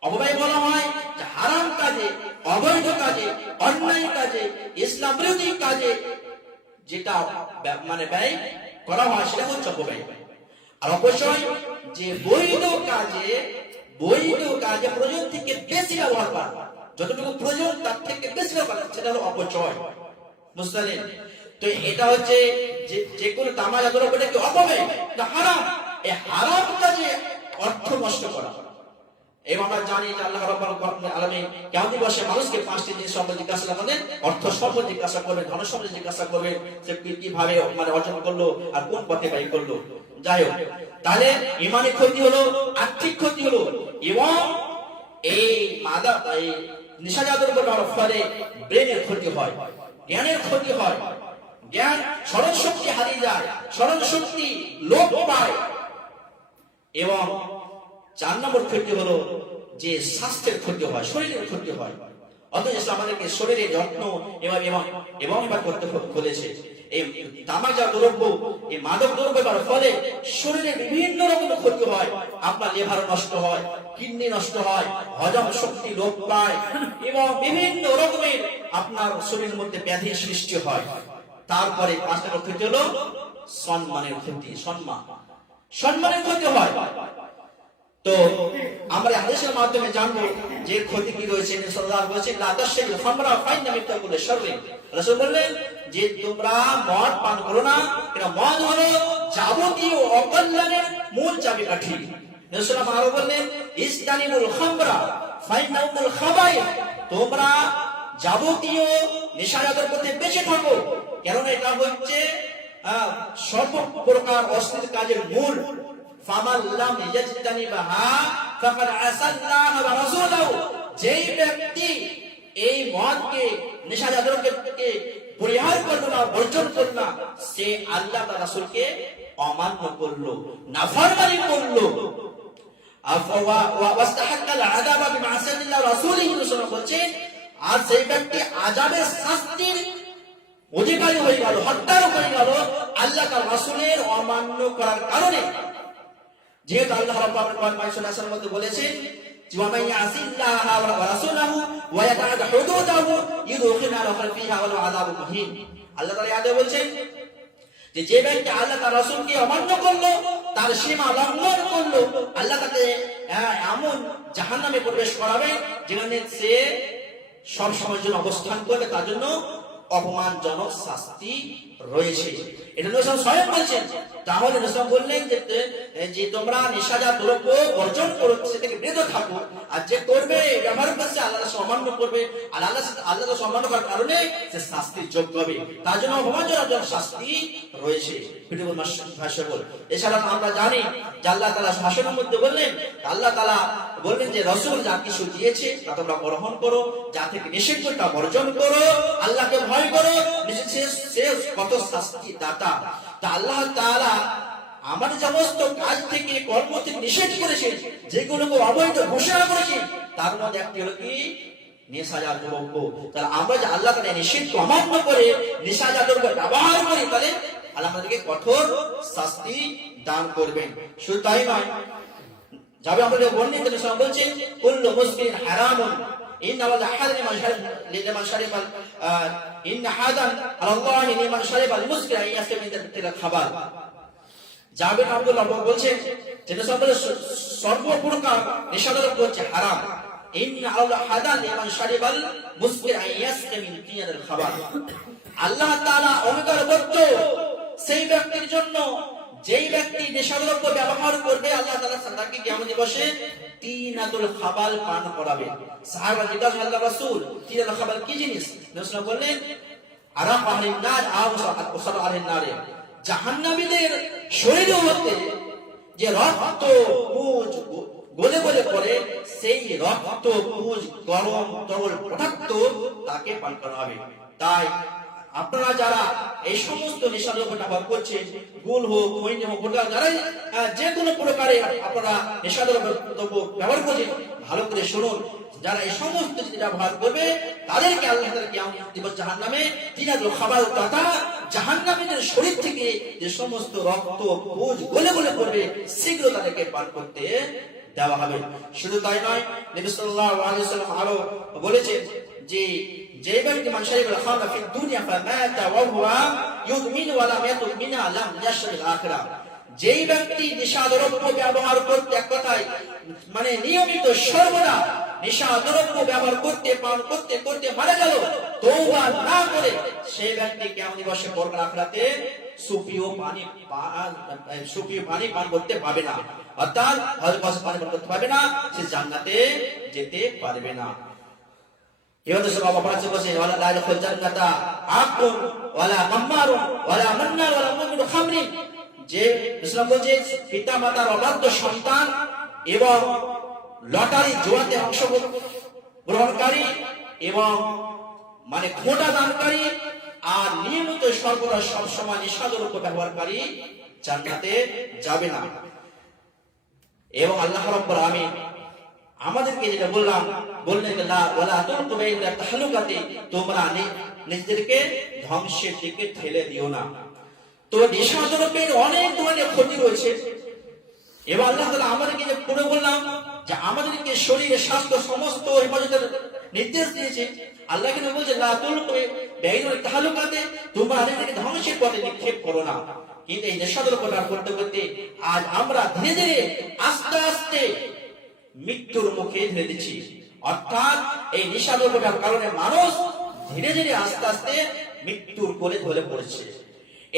অপব্যয় বলা হয় যে হারাম কাজে, অবৈধ কাজে, অন্যায় কাজে, ইসলাম বিরোধী কাজে যেটা মানে ব্যয় করা হয় সেটা হচ্ছে অপব্যয়। আর অপচয় যে বৈধ কাজে প্রয়োজন থেকে বেশি ব্যবহার করা, যতটুকু প্রয়োজন তার থেকে বেশি ব্যবহার করা, সেটা হলো অপচয়। বুঝলেন? তো এটা হচ্ছে যে কোনো তামাকজাত দ্রব্যটাকে অপব্যয়, এটা হারাম। এই হারাম কাজে অর্থ নষ্ট করা। এবং আমরা জানি যে আল্লাহ রাব্বুল আলামিন কিয়ামত দিবসে মানুষকে 5টি জিনিস সম্পর্কে জিজ্ঞাসা করবেন, অর্থ সম্পর্কে জিজ্ঞাসা করবেন, ধন সম্পর্কে জিজ্ঞাসা করবেন, সে কিভাবে মানে অর্জন করলো আর কোন পথে ব্যয় করলো। যাই হোক, তাহলে ঈমানের ক্ষতি হলো, আর্থিক ক্ষতি হলো, এবং এই নেশাজাত দ্রব্য ব্যবহারের ফলে ব্রেনের ক্ষতি হয়, জ্ঞানের ক্ষতি হয়, জ্ঞান স্মরণ শক্তি হারিয়ে যায়, স্মরণ শক্তি লোপ পায়। এবং 4 নম্বর ক্ষতি হলো যে স্বাস্থ্যের ক্ষতি হয়, শরীরের ক্ষতি হয়। অথচ ইসলাম আমাদেরকে শরীরের যত্ন এবং করতে বলেছে। এই তামাকজাত দ্রব্য, এই মাদক দ্রব্য ব্যবহারের ফলে শরীরে বিভিন্ন রকমের ক্ষতি হয়। আপনার লিভার নষ্ট হয়, কিডনি নষ্ট হয়, হজম শক্তি লোপ পায়, এবং বিভিন্ন রকমের আপনার শরীরের মধ্যে ব্যাধির সৃষ্টি হয়। তারপরে 5 নম্বর ক্ষতি হলো সম্মানের ক্ষতি। সম্মানের ক্ষতি হয়। তো আমরা হাদিসের মাধ্যমে জানবো যে ক্ষতি কি রয়েছে। নবী সাল্লাল্লাহু আলাইহি ওয়াসাল্লাম বলেছেন লা তাশরিবুল খামরা ফাইন্না মিন তাকুল শাররি। রাসূল বললেন যে তোমরা মদ পান করো না, এটা মদ হলো যাবতীয় অকল্যাণের মূল চাবিকাঠি। নবী সাল্লাল্লাহু আলাইহি ওয়াসাল্লাম আরো বললেন ইসতানিবুল খামরা ফাইন্নাহুল খাবাইথ, তোমরা যাবতীয় নেশাজাত পথে বেঁচে থাকো, কারণ এটা হচ্ছে সর্ব প্রকার অশ্লীল কাজের মূল। ফামান লাম ইয়াজতানিবাহা ফাকাদ আসাল্লাহ ওয়া রাসূলাহু, যেই ব্যক্তি এই মদকে নেশাজাত দ্রব্যকে পরিহার করলো না, বর্জন করলো না, সে আল্লাহ তার রাসূলকে অমান্য করলো, নাফরমানি করলো। ওয়াস্তাহাক্কাল আযাবা বিমা'সিয়াতিল্লাহি ওয়া রাসূলিহি, রাসূল বলেন আর সেই ব্যক্তি আযাবের শাস্তির অধিকারী হয়ে গেল, হত্যার হয়ে গেল আল্লাহ তার রাসূলের অমান্য করার কারণে। যেহেতু আল্লাহ রাব্বুল আলামিন সুন্নাহর মধ্যে বলেছেন যে ওয়া মান ইয়াসিল্লাহা ওয়া রাসূলাহু ওয়া ইয়াতাআদা হুদুদাহু ইউদখিলহু নারান ফিহা ওয়া লাহু আযাবুন মুহিন। আল্লাহ তাআলা আয়াতে বলেছেন যে যে ব্যক্তি আল্লাহ তার রাসূলকে অমান্য করলো, তার সীমা লঙ্ঘন করলো, আল্লাহ তাকে এমন জাহান্নামে প্রবেশ করাবে যেখানে সে সব সময়ের জন্য অবস্থান করবে, তার জন্য অপমানজনক শাস্তি রয়েছে। এটা নবী স্বয়ং বলছেন। তাহলে নবী বললেন যে তোমরা নেশাজাত দ্রব্য বর্জন করো, সে থেকে বিরত থাকো, আর যে করবে ব্যবহার করছে আল্লাহর অমান্য করবে, আর আল্লাহর অমান্য করার কারণে সে শাস্তির যোগ্য হবে, তার জন্য অপমানজনক শাস্তি রয়েছে। এছাড়া আমরা জানি যে আল্লাহ তাআলা ভাষণের মধ্যে বললেন, আল্লাহ তাআলা বললেন যে রাসূল যা কিছু দিয়েছে তা তোমরা গ্রহণ করো, যা থেকে নিষেধ করে তা বর্জন করো, আল্লাহকে ভয় করো, সে কত শাস্তি দাতা। তা আল্লাহ তাআলা আমাদের সমস্ত কাজ থেকে কর্ম থেকে নিষেধ করেছেন, যেগুলোকে অবৈধ ঘোষণা করেছেন, তার মধ্যে একটি হলো কি নেশাজাত দ্রব্য। তাহলে আমরা যে আল্লাহ তাআলা নিষেধ অমান্য করে নেশাজাত দ্রব্য ব্যবহার করি, তাহলে আল্লাহ আমাদেরকে কঠোর শাস্তি দান করবেন। শুধু তাই নয়, যাবে আমাদের বর্ণিত নবী বলছেন কুল্লু মুসকিন হারামুন ইন্না ওয়াল হাদ লিমান শারিবাল ইন্না হাদান আল্লাহি লিমান শারিবাল মুসকিন ইয়াসমিন তিল খাবার। যাবে আব্দুল্লাহ বলছেন যে নবী সর্বপ্রকার নেশাদ্রব্য হচ্ছে হারাম। ইন্না আল্লাহ হাদান লিমান শারিবাল মুসকিন ইয়াসমিন তিল খাবার। আল্লাহ তাআলা অনুগ্রহবদ্ধ সেই ব্যক্তির জন্য যেই ব্যক্তি নেশাদ্রব্য ব্যবহার করবে, আল্লাহ তাআলা তাকে কিয়ামত দিবসে তিনাতুল খাবাল পান করাবে। সাহাবা জিজ্ঞাসা করলেন আল্লাহ রাসূল তিনাতুল খাবাল কি জিনিস? রাসূল বললেন আরাক আহলিন নার আওসার আহলিন নার, জাহান্নামীদের শরীরে হতে যে রক্ত পুঁজ গলে গলে পড়ে, সেই রক্ত পুঁজ গরম তরল পদার্থ তাকে পান করা হবে। তাই আপনারা যারা এই সমস্ত নেশাদ্রব্য ব্যবহার করছেন, গুল হোক, খৈনি হোক, যারাই যে কোনো প্রকারে আপনারা নেশাদ্রব্য ব্যবহার করছেন, ভালো করে শুনুন, যারা এই সমস্ত জিনিস ব্যবহার করবে তাদেরকে আল্লাহ তাআলা কিয়ামত দিবস জাহান্নামে তিনাতুল খাবার তথা জাহান্নামীদের শরীর থেকে যে সমস্ত রক্ত পুঁজ গলে গলে পড়বে, শীঘ্র তাদেরকে পান করতে দেওয়া হবে। শুধু তাই নয়, নবী সাল্লাল্লাহু আলাইহি ওয়াসাল্লাম আরো বলেছেন যে যে ব্যক্তি মান শারিবাল খামরা ফি দুনিয়া ফামাতা ওয়া হুয়া ইউমিনু ওয়া লাম ইয়াতুব মিনহা লাম ইয়াশরিল আখিরাহ, যেই ব্যক্তি নেশাদ্রব্য ব্যবহার করতে, এক কথায় মানে নিয়মিত সর্বদা নেশাদ্রব্য ব্যবহার করতে পান করতে করতে মারা গেল, তওবা না করে, সেই ব্যক্তি কিয়ামত দিবসে পরকাল আখিরাতে সুপিও পানি পান করতে পারবে না, অর্থাৎ হযরত পানি পান করতে পারবে না, সে জান্নাতে যেতে পারবে না। এবারে সব বাবা পাঁচ বসে ওয়ালা লা ইয়াদখুল জান্নাতা আকুন ওয়ালা মাম্মারুন ওয়ালা মান্নার ওয়ালা মুমিনু খামরিন, যে ইসলাম বলছে পিতা মাতার অবাধ্য সন্তান এবং লটারি জুয়াতে অংশগ্রহণকারী এবং মানে খোঁটা দানকারী আর নিয়মিত সর্বদা সবসময় নেশাদ্রব্য ব্যবহারকারী জান্নাতে যাবে না। এবং আল্লাহ রাব্বুল আলামিন আমাদেরকে যেটা বললেন না ওয়ালা তুলকু বাইনা তাহলুকাতি, তোমরা নিজেদেরকে ধ্বংসের দিকে ঠেলে দিও না। তো নেশাদ্রব্যের অনেক ধরনের ক্ষতি রয়েছে, এবং আল্লাহ তাআলা আমাদেরকে যে পুরো বললাম যে আমাদেরকে শরীরের স্বাস্থ্য সমস্ত হেফাজতের নির্দেশ দিয়েছে। আল্লাহ কিন্তু বলছে লা তুলকু বিআইদিকুম তাহলুকাতে, তোমরা নিজেকে ধ্বংসের পথে নিক্ষেপ করো না। কিন্তু এই নেশাদ্রব্য পান করতে করতে আজ আমরা ধীরে ধীরে আস্তে আস্তে মৃত্যুর মুখে ঠেলে দিচ্ছি। অর্থাৎ এই নেশাদ্রব্যের কারণে মানুষ ধীরে ধীরে আস্তে আস্তে মৃত্যুর কোলে ঢলে পড়ছে।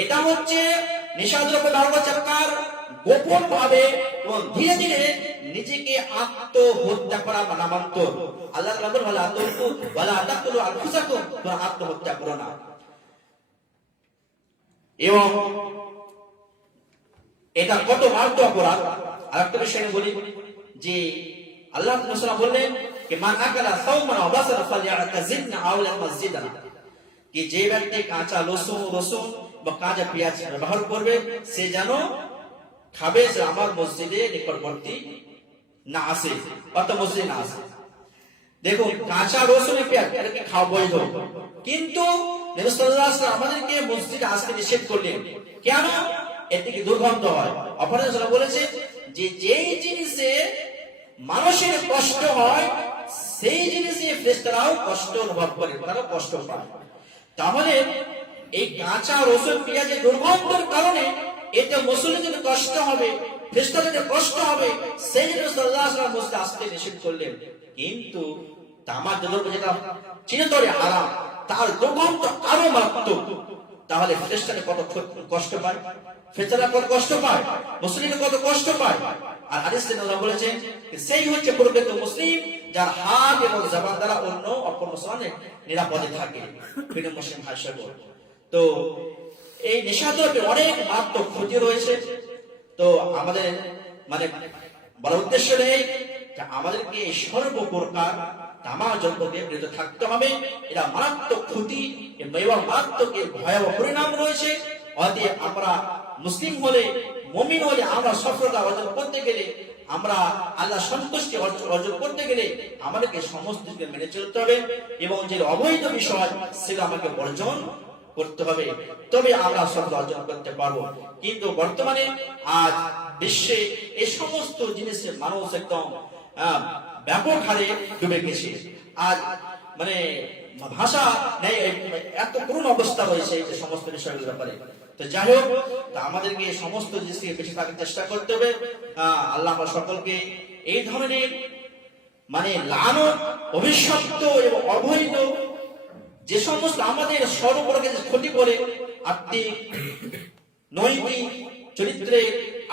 এটা হচ্ছে নেশাদ্রব্য ধর্মচক্র গোপন ভাবে এবং ধীরে ধীরে নিজেকে আত্মহত্যা করা নামান্তর। আল্লাহ রাব্বুল ওয়ালা আতাকু ওয়ালা তাকতুলু আনফুসাকুম, তোমরা আত্মহত্যা করো না। এবং এটা কত মারাত্মক অপরাধ। আরেকটা বিষয় বলি যে আল্লাহ রাসূল বললেন যে মান আকালা সাওমান ওয়া বাসারা ফালইআতাজিলনা আওলা মসজিদানা, কি যে ব্যক্তি কাঁচা রসুন বা কাঁচা পেঁয়াজ ব্যবহার করবে সে যেন খাবে যে আমার মসজিদে নিকটবর্তী না আসে, অর্থাৎ মসজিদে না আসে। দেখুন কাঁচা রসুন পেঁয়াজ এটাকে খাওয়া বৈধ, কিন্তু নবী সাল্লাল্লাহু আলাইহি ওয়াসাল্লাম আমাদেরকে মসজিদে আসতে নিষেধ করলেন। কেন? এর থেকে দুর্গন্ধ হয়। অপরাধ বলেছে যে যেই জিনিসে মানুষের কষ্ট হয় সেই জিনিসে ফেরেশতারাও কষ্ট অনুভব করে, তারা কষ্ট পায়। তাহলে এই কাঁচা রসুন পেঁয়াজের দুর্গন্ধের কারণে এতে মুসলিমদের কষ্ট হবে, ফেরেশতাদের কষ্ট হবে, সেই জন্য সাল্লাল্লাহু আলাইহি ওয়াসাল্লাম মসজিদে আসতে নিষেধ করলেন। কিন্তু তামাক দ্রব্য যেটা চিরতরে হারাম, তার দুর্গন্ধ আরো মারাত্মক। তাহলে ফেরেশতারা কত কষ্ট পায়, ফেরেশতারা কত কষ্ট পায়, মুসলিমরা কত কষ্ট পায়। আর হাদিসে আল্লাহ বলেছেন সেই হচ্ছে প্রকৃত মুসলিম যার হাত এবং জবান দ্বারা অন্য অপর মুসলমানের নিরাপদে থাকে। প্রিয় মুসলিম ভাই সকল, তো এই নেশাদ্রব্যের অনেক মারাত্মক ক্ষতি রয়েছে। তো আমাদের মানে বলার উদ্দেশ্য নেই যে আমাদেরকে এই সর্বপ্রকার তামাক দ্রব্যকে বিরত থাকতে হবে। এটা মারাত্মক ক্ষতি এবং মারাত্মক ভয়াবহ পরিণাম রয়েছে। অতএব আমরা মুসলিম হলে, মুমিন হলে, আমরা সফলতা অর্জন করতে গেলে, আমরা আল্লাহ সন্তুষ্টি অর্জন করতে গেলে আমাদেরকে সমস্ত কিছু মেনে চলতে হবে এবং যে অবৈধ বিষয় সেটা আমাকে বর্জন করতে হবে, তবে আমরা সফলতা অর্জন করতে পারবো। কিন্তু বর্তমানে আজ বিশ্বে এই সমস্ত জিনিসের মানুষ একদম ব্যাপক হারে ডুবে গেছে। আজ মানে ভাষা নেই, এত করুণ অবস্থা রয়েছে এই সমস্ত বিষয়গুলোর ব্যাপারে। তো যাই হোক, আমাদেরকে সমস্ত জিনিস থেকে বেঁচে থাকার চেষ্টা করতে হবে। আল্লাহ আমরা সকলকে এই ধরনের মানে লানত, অভিশপ্ত এবং অবৈধ যে সমস্ত আমাদের সর্বপ্রকার ক্ষতি করে, আত্মিক, নৈতিক, চরিত্রে,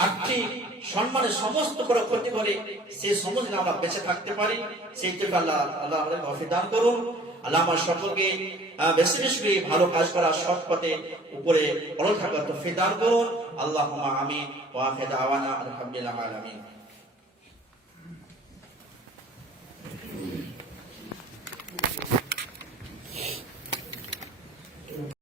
আর্থিক, সম্মানের সমস্ত বড় ক্ষতি করে, সেই সমস্ত আমরা বেঁচে থাকতে পারি, সেই থেকে আল্লাহ আমাদের তৌফিক দান করুন। আল্লাহ আমার সকলকে বেশি বেশি ভালো কাজ করা, সৎ পথে উপরে অটল থাকার তৌফিক দান করুন। আল্লাহুম্মা আমিন ওয়া আখিরু দাওয়ানা আলহামদুলিল্লাহি রাব্বিল আলামিন।